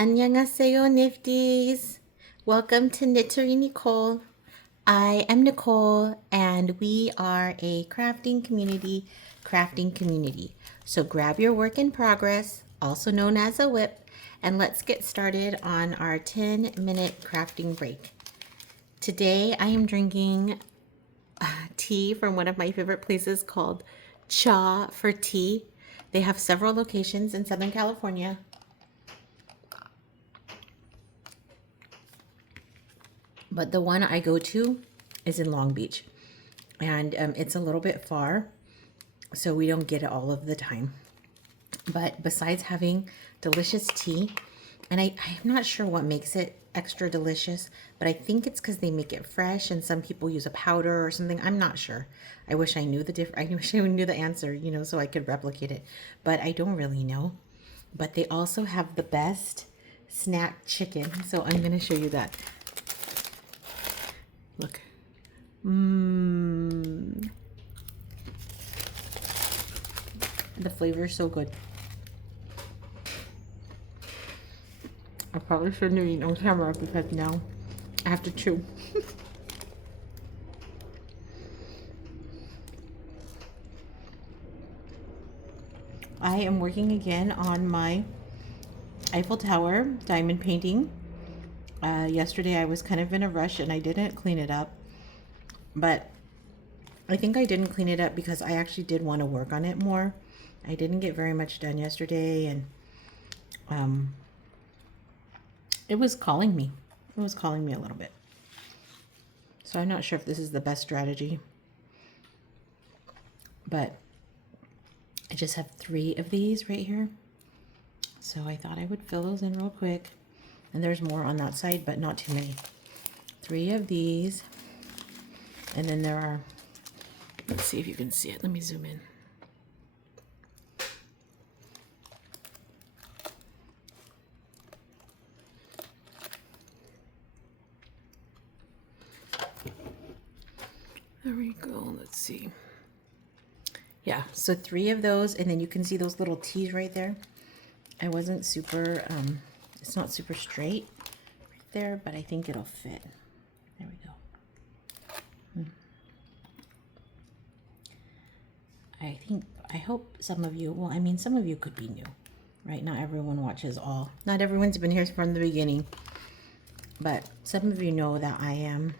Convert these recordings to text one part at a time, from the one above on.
안녕하세요, Nifties. Welcome to Knittery Nicole. I am Nicole, and we are a crafting community. So grab your work in progress, also known as a whip, and let's get started on our 10-minute crafting break. Today, I am drinking tea from one of my favorite places called Cha for Tea. They have several locations in Southern California. But the one I go to is in Long Beach. And it's a little bit far, so we don't get it all of the time. But besides having delicious tea, and I'm not sure what makes it extra delicious, but I think it's because they make it fresh and some people use a powder or something. I'm not sure. I wish I knew I wish I knew the answer, so I could replicate it. But I don't really know. But they also have the best snack chicken. So I'm going to show you that. Look. Mmm. The flavor is so good. I probably shouldn't have eaten on camera because now I have to chew. I am working again on my Eiffel Tower Diamond Painting. Yesterday I was kind of in a rush and I didn't clean it up. But I think I didn't clean it up because I actually did want to work on it more. I didn't get very much done yesterday, and it was calling me. It was calling me a little bit. So I'm not sure if this is the best strategy. But I just have 3 of these right here. So I thought I would fill those in real quick. And there's more on that side, but not too many. 3 of these. And then there are, let's see if you can see it. Let me zoom in. There we go. Let's see. Yeah, so 3 of those, and then you can see those little T's right there. I wasn't super, it's not super straight right there, but I think it'll fit. There we go. I hope some of you, well, I mean, some of you could be new, right? Not everyone watches all. Not everyone's been here from the beginning, but some of you know that I am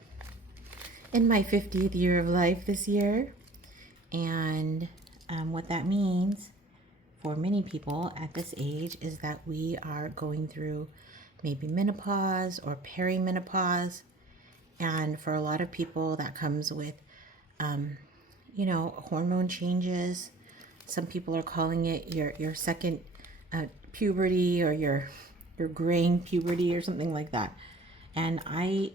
in my 50th year of life this year. And what that means for many people at this age is that we are going through maybe menopause or perimenopause. And for a lot of people, that comes with, hormone changes. Some people are calling it your second puberty, or your graying puberty or something like that. And I'm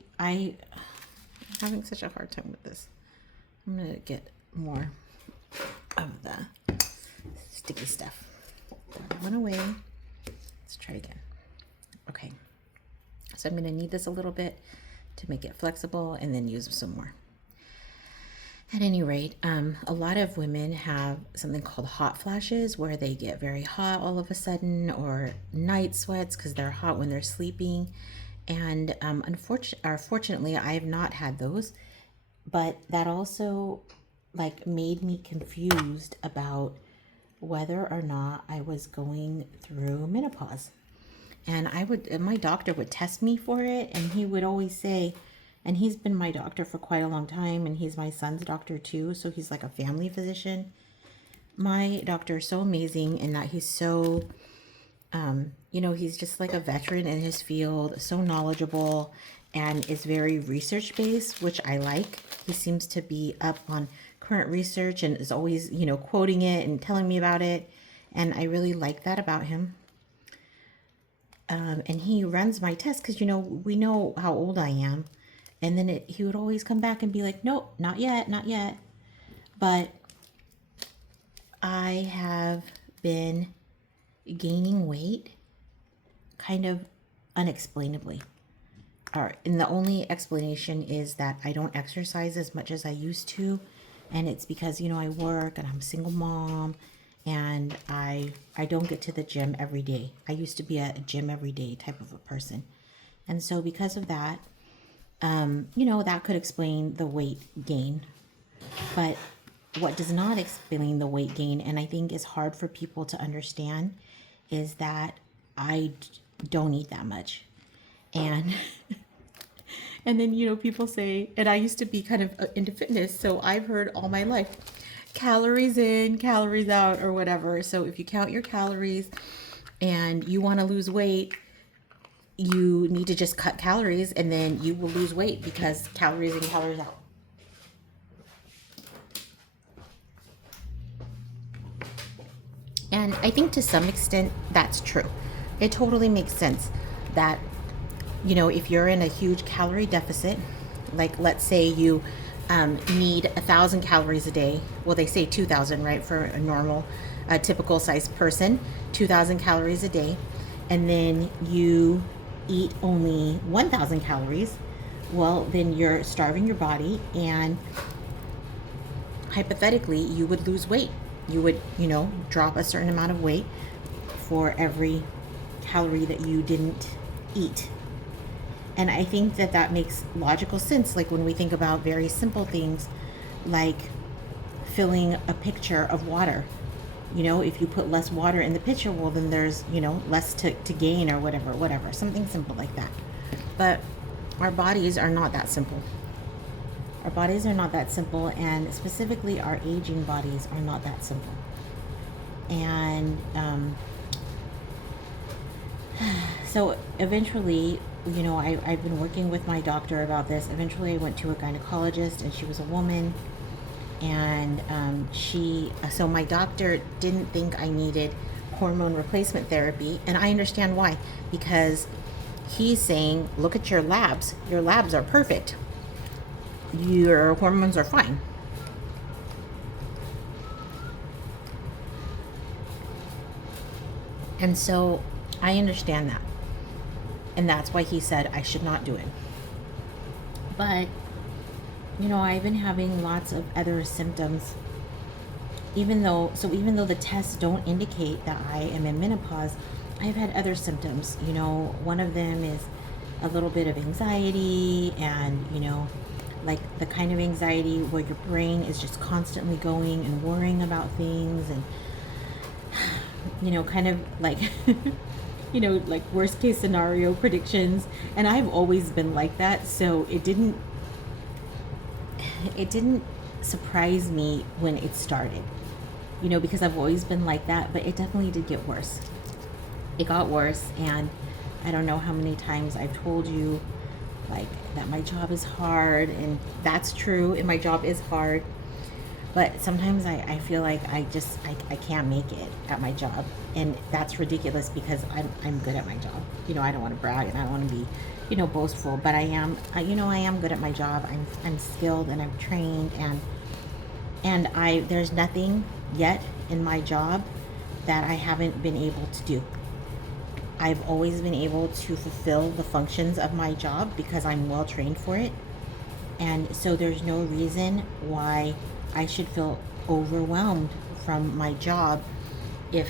having such a hard time with this. I'm gonna get more of the sticky stuff. That went away. Let's try again. Okay. So I'm gonna knead this a little bit to make it flexible and then use some more. At any rate, a lot of women have something called hot flashes where they get very hot all of a sudden, or night sweats because they're hot when they're sleeping. And unfortunately, I have not had those, but that also made me confused about whether or not I was going through menopause. And my doctor would test me for it, and he would always say, and he's been my doctor for quite a long time, and he's my son's doctor too, so he's like a family physician. My doctor is so amazing in that he's so, he's just like a veteran in his field, so knowledgeable, and is very research-based, which I like. He seems to be up on current research and is always, quoting it and telling me about it, and I really like that about him. And he runs my tests because, we know how old I am. And then he would always come back and be like, nope, not yet, not yet. But I have been gaining weight kind of unexplainably. And the only explanation is that I don't exercise as much as I used to. And it's because, I work and I'm a single mom and I don't get to the gym every day. I used to be a gym every day type of a person. And so because of that, that could explain the weight gain. But what does not explain the weight gain, and I think is hard for people to understand, is that I don't eat that much. And and then, people say, and I used to be kind of into fitness, so I've heard all my life, calories in, calories out, or whatever. So if you count your calories and you want to lose weight, you need to just cut calories and then you will lose weight, because calories in, calories out. And I think to some extent that's true. It totally makes sense that, if you're in a huge calorie deficit, like let's say you need 1,000 calories a day. Well, they say 2,000, right? For a normal, typical sized person, 2,000 calories a day. And then you eat only 1,000 calories. Well, then you're starving your body, and hypothetically you would lose weight. You would, drop a certain amount of weight for every calorie that you didn't eat. And I think that makes logical sense. Like when we think about very simple things like filling a pitcher of water. If you put less water in the pitcher, well, then there's, less to gain or whatever. Something simple like that. But our bodies are not that simple. Our bodies are not that simple, and specifically our aging bodies are not that simple. And so eventually, I've been working with my doctor about this. Eventually I went to a gynecologist, and she was a woman. And so my doctor didn't think I needed hormone replacement therapy. And I understand why, because he's saying, look at your labs. Your labs are perfect. Your hormones are fine. And so I understand that. And that's why he said I should not do it. But, I've been having lots of other symptoms. Even though the tests don't indicate that I am in menopause, I've had other symptoms. One of them is a little bit of anxiety, and, like the kind of anxiety where your brain is just constantly going and worrying about things, and, kind of like, like worst case scenario predictions. And I've always been like that. So it didn't surprise me when it started, because I've always been like that, but it definitely did get worse. It got worse. And I don't know how many times I've told you, like, that my job is hard, and that's true, and my job is hard. But sometimes I feel like I can't make it at my job, and that's ridiculous, because I'm good at my job. I don't want to brag, and I don't want to be, boastful, but I am good at my job. I'm skilled, and I'm trained, and there's nothing yet in my job that I haven't been able to do. I've always been able to fulfill the functions of my job because I'm well trained for it. And so there's no reason why I should feel overwhelmed from my job if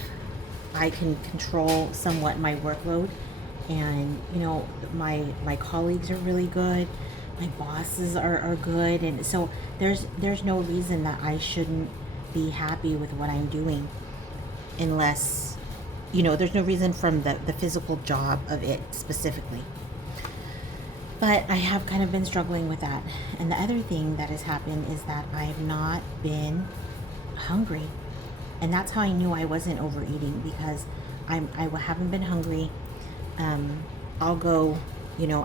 I can control somewhat my workload. And, my colleagues are really good. My bosses are good. And so there's no reason that I shouldn't be happy with what I'm doing, unless, there's no reason from the physical job of it specifically. But I have kind of been struggling with that. And the other thing that has happened is that I have not been hungry. And that's how I knew I wasn't overeating, because I haven't been hungry. I'll go,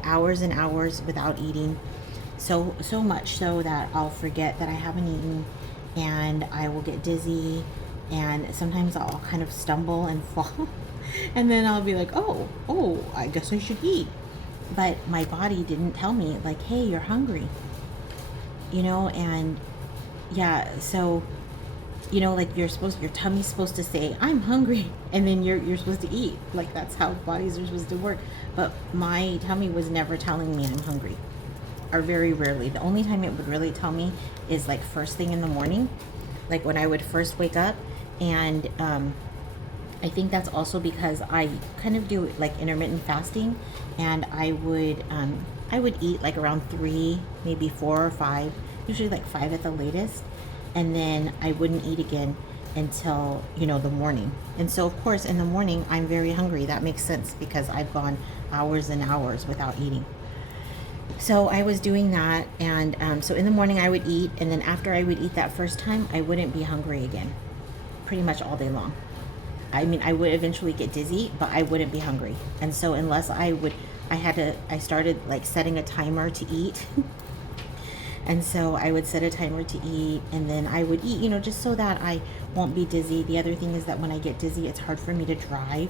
hours and hours without eating. So much so that I'll forget that I haven't eaten, and I will get dizzy, and sometimes I'll kind of stumble and fall. And then I'll be like, oh, I guess I should eat. But my body didn't tell me, like, hey, you're hungry. And yeah, so, like your tummy's supposed to say, I'm hungry, and then you're supposed to eat. Like, that's how bodies are supposed to work. But my tummy was never telling me I'm hungry, or very rarely. The only time it would really tell me is like first thing in the morning, like when I would first wake up, And I think that's also because I kind of do like intermittent fasting, and I would eat like around 3, maybe 4 or 5, usually like 5 at the latest, and then I wouldn't eat again until, you know, the morning. And so of course in the morning I'm very hungry. That makes sense because I've gone hours and hours without eating. So I was doing that, and so in the morning I would eat, and then after I would eat that first time, I wouldn't be hungry again, pretty much all day long. I mean, I would eventually get dizzy, but I wouldn't be hungry. And so unless I started like setting a timer to eat. And so I would set a timer to eat, and then I would eat, you know, just so that I won't be dizzy. The other thing is that when I get dizzy, it's hard for me to drive,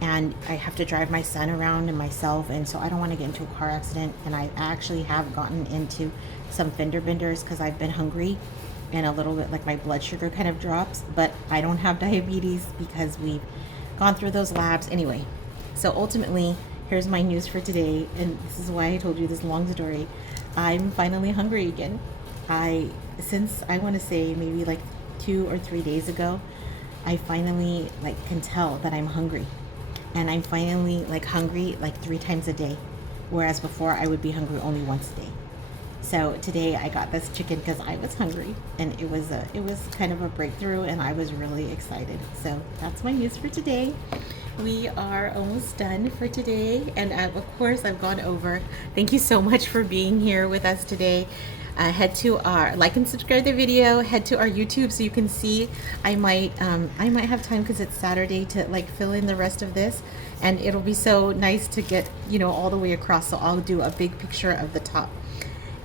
and I have to drive my son around and myself, and so I don't want to get into a car accident. And I actually have gotten into some fender benders because I've been hungry, and a little bit like my blood sugar kind of drops, but I don't have diabetes because we've gone through those labs anyway. So ultimately, here's my news for today, and this is why I told you this long story. I'm finally hungry again. Since I want to say maybe like 2 or 3 days ago, I finally like can tell that I'm hungry, and I'm finally like hungry like 3 times a day, whereas before I would be hungry only once a day. So today I got this chicken because I was hungry, and it was kind of a breakthrough, and I was really excited. So that's my news for today. We are almost done for today, and of course I've gone over. Thank you so much for being here with us today. Head to our like and subscribe the video. Head to our YouTube so you can see. I might have time because it's Saturday to like fill in the rest of this, and it'll be so nice to get, you know, all the way across. So I'll do a big picture of the top.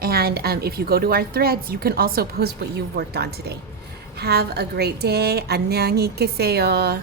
And if you go to our threads, you can also post what you've worked on today. Have a great day. 안녕히 계세요.